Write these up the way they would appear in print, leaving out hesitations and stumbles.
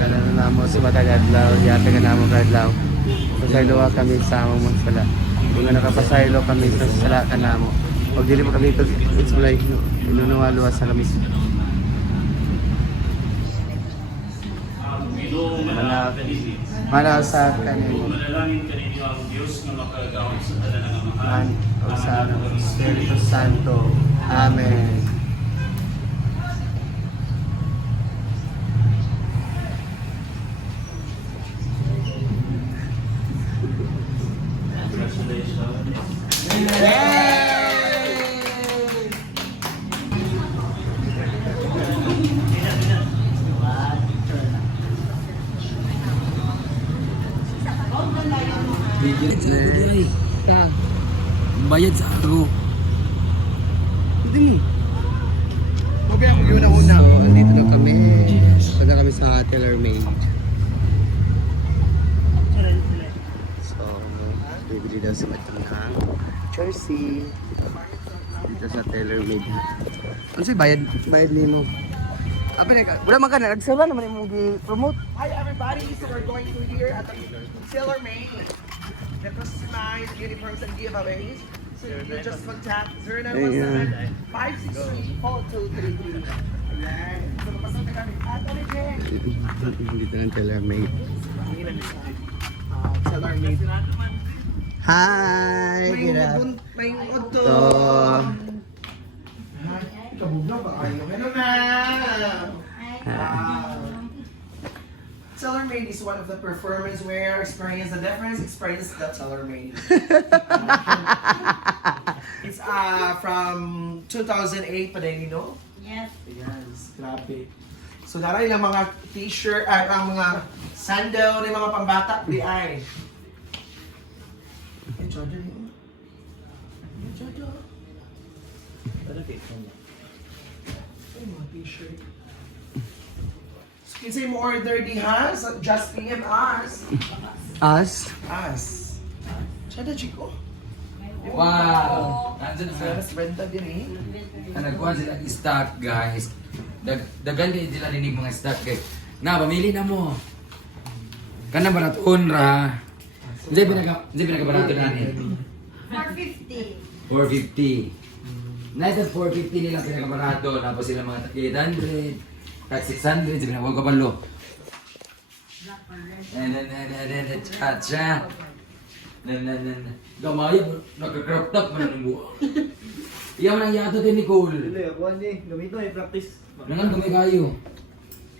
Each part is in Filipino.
Alam na mo sa Matagadlaw, yata ka na mo kadlaw. Pasaylo kami sa among magsala. Kung nga nakapasaylo kami sa sala ka na mo. Pag dili mo kami ito, it's like, inunuwa-luwa sa kami. Manaw sa kanimo. Manalangin kaninyo ang Diyos na makagawad sa tanan ng mga Man, o sa Espiritu Santo. Amen. Congratulations. Bayad sa ako. Hindi. Mabaya mo yun una. So, andito na kami. Punta kami sa TaylorMade. So, bibili daw si Madam ng jersey. Dito sa TaylorMade. Ano sa'yo, bayad nimo? Wala man ka na, nagsala naman yung promote. Hi everybody, so we're going to here at the TaylorMade. The customized uniforms and giveaways. So you just contact 0917 563 4233. Ayan. So napasok na kami. At ano din? Dito ng TaylorMade. TaylorMade. Hi! May ungod to. Kabugna ba kayo? Hello ma'am! TaylorMade is one of the performance wear. Experience the difference. Experience the TaylorMade. It's from 2008 pa din, you know? Yes. Yes, grabe. So naray lang mga t-shirt, ang mga sandal ng mga pambata, di ay. Ay, Jordan yun. Ay, Jordan. Ay, mga t-shirt. So, kinsay mo order di ha? Just PM us. Us? Us. Chada, Chico. Wow! Nandun So, na. mas benta din eh. Nagkuhan sila ng stock, guys. Dagan din sila rinig mga stock, guys. Na, pamili na mo. Kana baraton ra. Hindi pinaka-barato na ni. 450. 450. Nasa 450 nilang pinaka-barato. Tapos sila mga 800. Kahit 600. Sabi na, huwag ka palo. Cha-cha. Gamay, nagka-crop top mo na ng buha. Iyaw na yato din, Nicole. Hindi, ako hindi. Gamito ay practice. Nangan gamay kayo.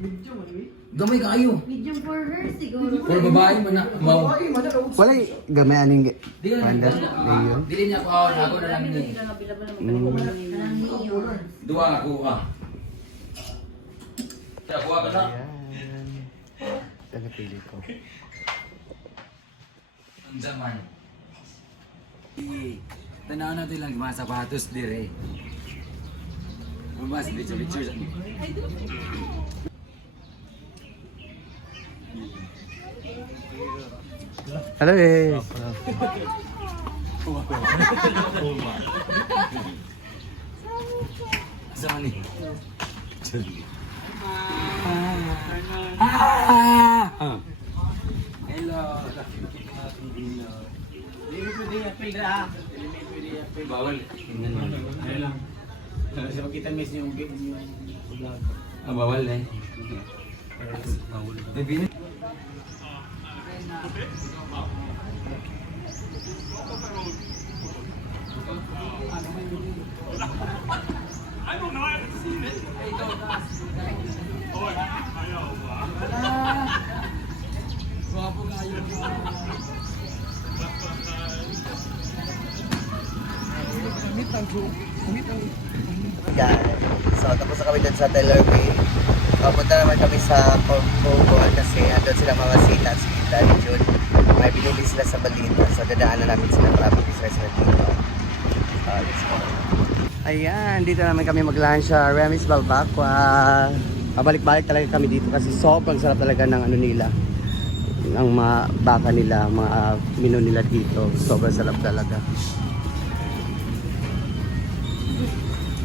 Medyo maliit. Gamay kayo. Medium for her siguro. For babae man na. Wow. Ay, madalaw. Wala gamay aning Di ka Manda, na. ngayon. Dili niya ako. Ako na lang ni. Dua ako ah. Kaya kuha ka na. Ayan. Saan napili ko? Ang zaman. Tanaw natin lang mga sapatos dire. Mas picture sa Hello eh. Sama ni. Hello. Hindi pwede i-appeal na ha. Bawal. Ayun lang. Kasi makita miss yung vlog. Ah, bawal eh. Bawal. Bibili. I don't know, I haven't seen it. Guwapo kayo. Guys, so tapos na kami dun sa TaylorMade. Papunta naman kami sa Corcoran kasi andun sila mga sita at sita ni June. May binili sila sa Balita. So dadaanan namin sila para mag-exercise sila dito. Let's go. Ayan, dito naman kami mag-lunch sa Remy's Balbacqua. Pabalik-balik talaga kami dito kasi sobrang sarap talaga ng ano nila. Ng mga baka nila, mga menu nila dito. Sobrang sarap talaga.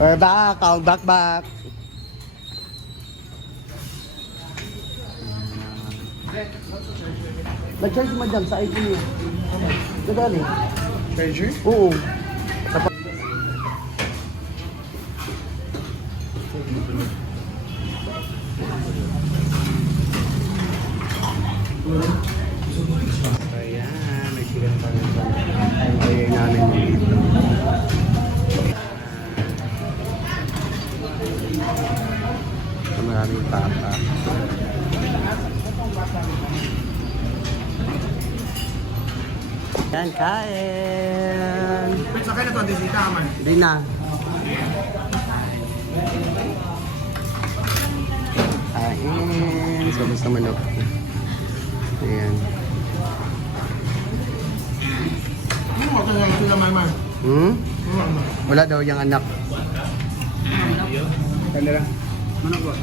We're back, back. Nag-charge si madam sa iPhone niya. Kadali. Treasure? Oo. Ayan, may silang ang bayay namin dito. Maraming papa. Yan, kain! May sakay na to, di sita man. Hindi na. Kain! So, basta manok. Ayan. Ano mo ka lang sila man? Hmm? Wala daw yung anak. Kanda lang. Manok ba?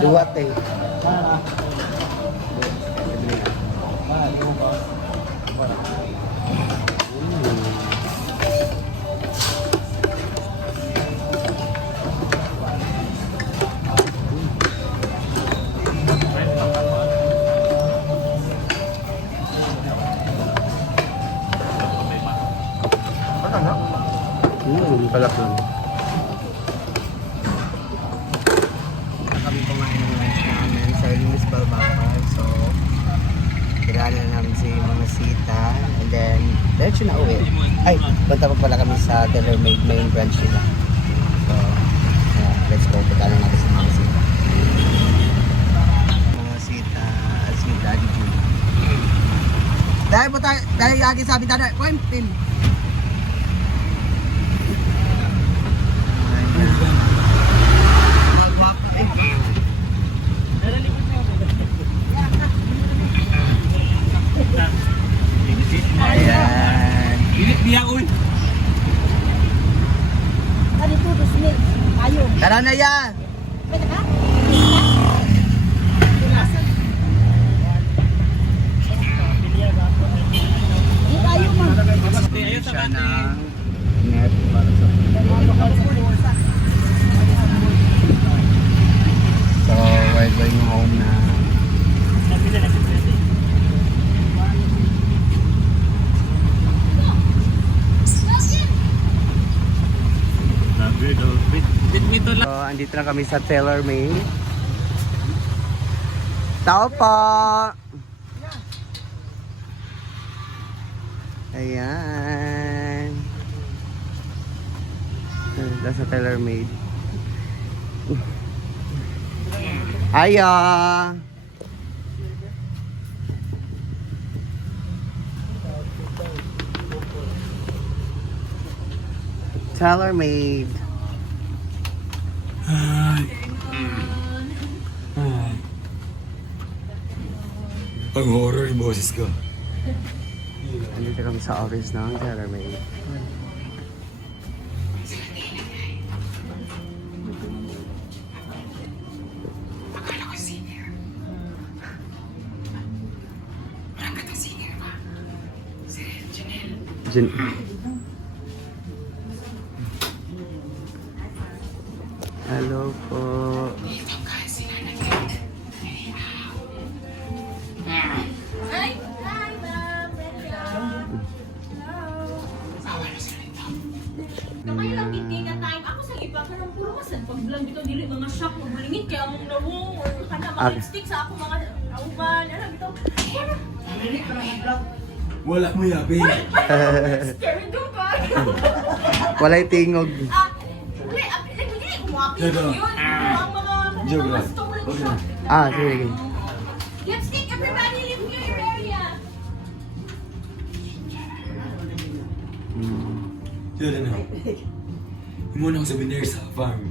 Duwat eh. Palak lang. Kami kumain ng lunch namin sa Luis Balbakal. So, kailangan na namin si Mga Sita. And then, diretso na uwi. Ay, punta pa pala kami sa TaylorMade main branch nila. So, let's go. Punta na natin sa Mga Sita. Mga Sita, si Daddy June. Dahil lagi sabi tayo, Pin. Ayan. Bilik biya uy. Ano ito, Disney? Ayaw. Tara na ya! Pwede ka? Hindi ayaw man. Siya ng net para sa So, we're going home na. Bit me to lang. So, andito na kami sa TaylorMade. Tao po! Ayan. Nasa TaylorMade. Aya! TaylorMade. Ang horror yung boses ko. Andito kami sa office ng TaylorMade. Jen. Hello po. Hi, ma'am. Kamay lang hindi ka time. Ako sa iba ka ng puro masan. Pag lang dito dili mga shock magbalingit kaya ang nawong or kana mga Okay. lipstick sa ako mga auban. Ano bito? Wala mo yabi. Scary do ba? Walay tingog. Wala, hindi ko mapi yun. Ang mga Joke lang. storage Okay. shop. Ah, sige. Lipstick, everybody leave here Yun ano. Muna ako souvenir sa farm.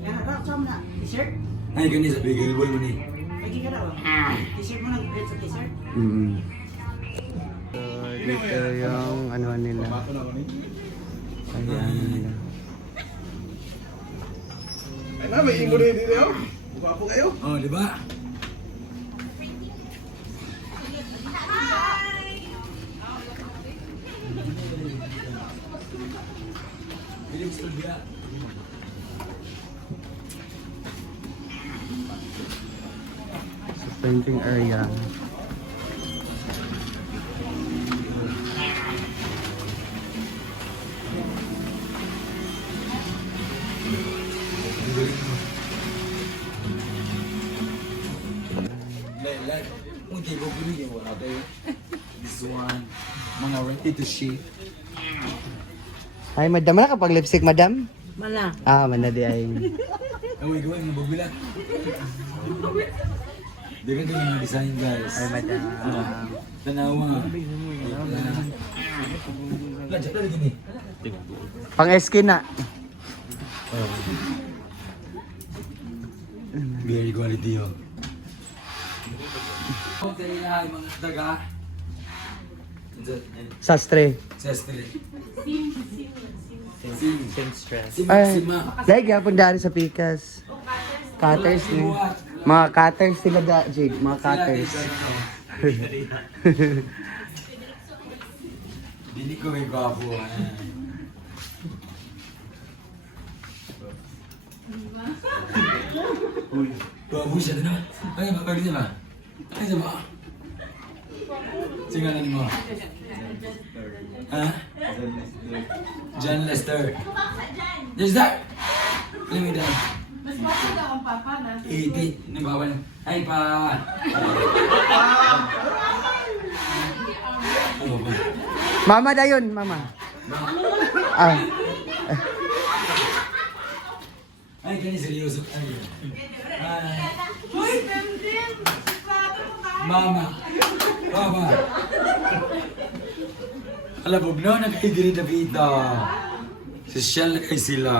Yan, rock saan na? T-shirt? Ay, gani sa bigay mo ni. Lagi ka raw. T-shirt mo lang, sa t-shirt? So, dito yung ano nila. Ayan nila. Ay na, may ingo rin dito. Buka po kayo. Oh, di ba? Sa painting area. Like, munti ko pinigyan wala tayo. This one, mga ready to ship. Ay, madam na kapag lipstick, madam? Mana? Ah, manadi ay. Gawin, mababilat. Dagan din yung design, guys. Ay, madam. Tanawa. Lajak na lagi ni. Pang eskin na. Very quality yun. Okay, hi mga taga. Sastre. Sestre. Ay, dahil gapon dari sa Pikas. Cutters ni. Mga cutters sila da, Jig. Mga cutters. Dili ko may gwapo. Uy, gwapo siya din. Ay, bakit ba? Ay, diba? Singalan mo. Ha? John Lester. Lester! Alam mo dahil. Mas mapag daw ang papa na. Nabawal. Ay, pa! Ano ba? Mama da yun, mama. Ah. Ay, kani seryoso. Ay. Uy, Bemdim! Mama. Papa. Alabog na, nagkaigiri na Vita. Sosyal na kayo sila.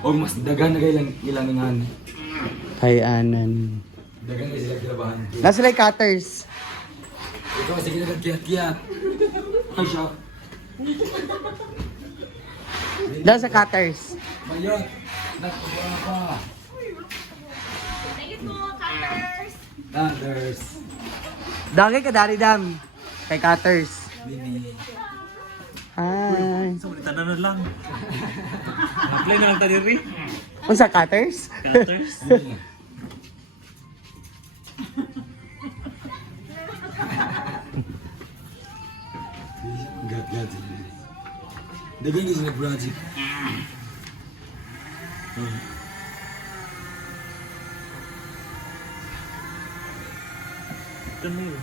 O mas dagan na kayo ilangan. Hayanan. Dagan kayo sila kilabahan. Nasa like cutters. Ikaw kasi kinagkiyat-kiyat. Ay siya. Nasa cutters. Mayot. Nakabawa pa. Thank you, cutters! Thunders. Dagay ka dari dam. Kay cutters. Bini. Hi. Tanan na lang. Play na lang tayo rin. Unsa cutters? Cutters. Gat. Dagan kayo sila project. Kamil.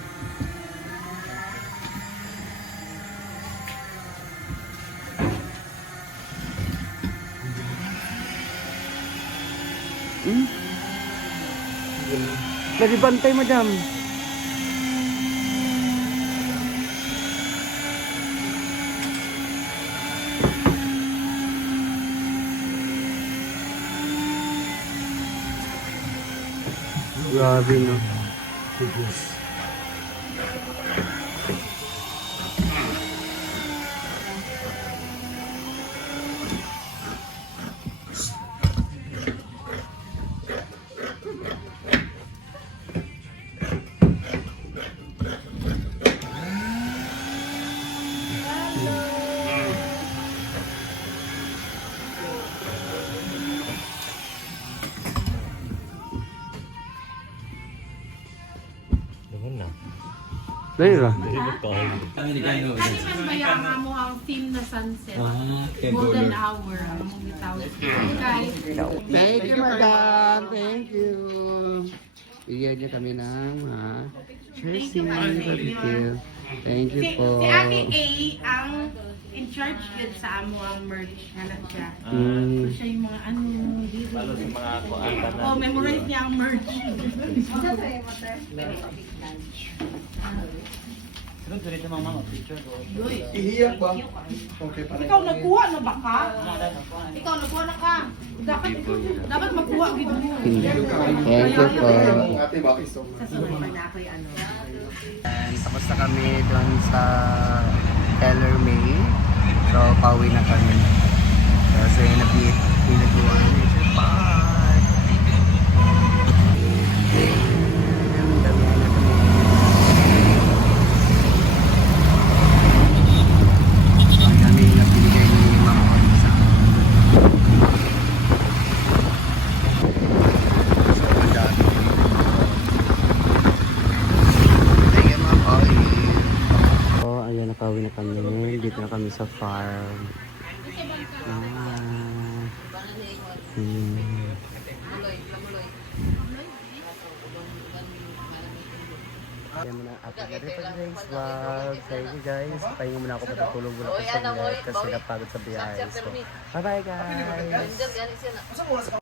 Lagi bantay, madam. Grabe, no? Dali ba? Kami ni Kaino. Kasi mas mayaman mo ang theme na sunset. Kaya Golden golden. hour. Ang mong bitawag. Guys, Thank you, madam. Thank you. Bigyan niyo kami ng jersey. Thank you. Thank you po. si Ate A ang in charge yun sa amo ang merch. Hanap siya. Mm. Siya yung mga ano, Lalo sa mga kuanta na. oh, memorize niya ang merch. Sunod sunod sa mama picture ko. Ihiyak ba? Okay, Ikaw nagkuha na ba ka? Ikaw nagkuha na ka. Dapat magkuha gid mo. Thank you po. Ate, bakit so? And tapos na kami doon sa Taylor May. So, pauwi na kami. So, yung pinag-iwan nature park. Ang dami na kami. So, ang dami na binigay ni Mama Oli sa akin. So, ang dami. Thank you, Mama Oli. So, ayun, nakauwi na kami. Dito na kami sa farm. Kaya muna ako na rin pag today's vlog. Thank you guys. Pahinga muna ako patutulog muna ako sa net kasi napagod sa biyahe. So, bye bye guys!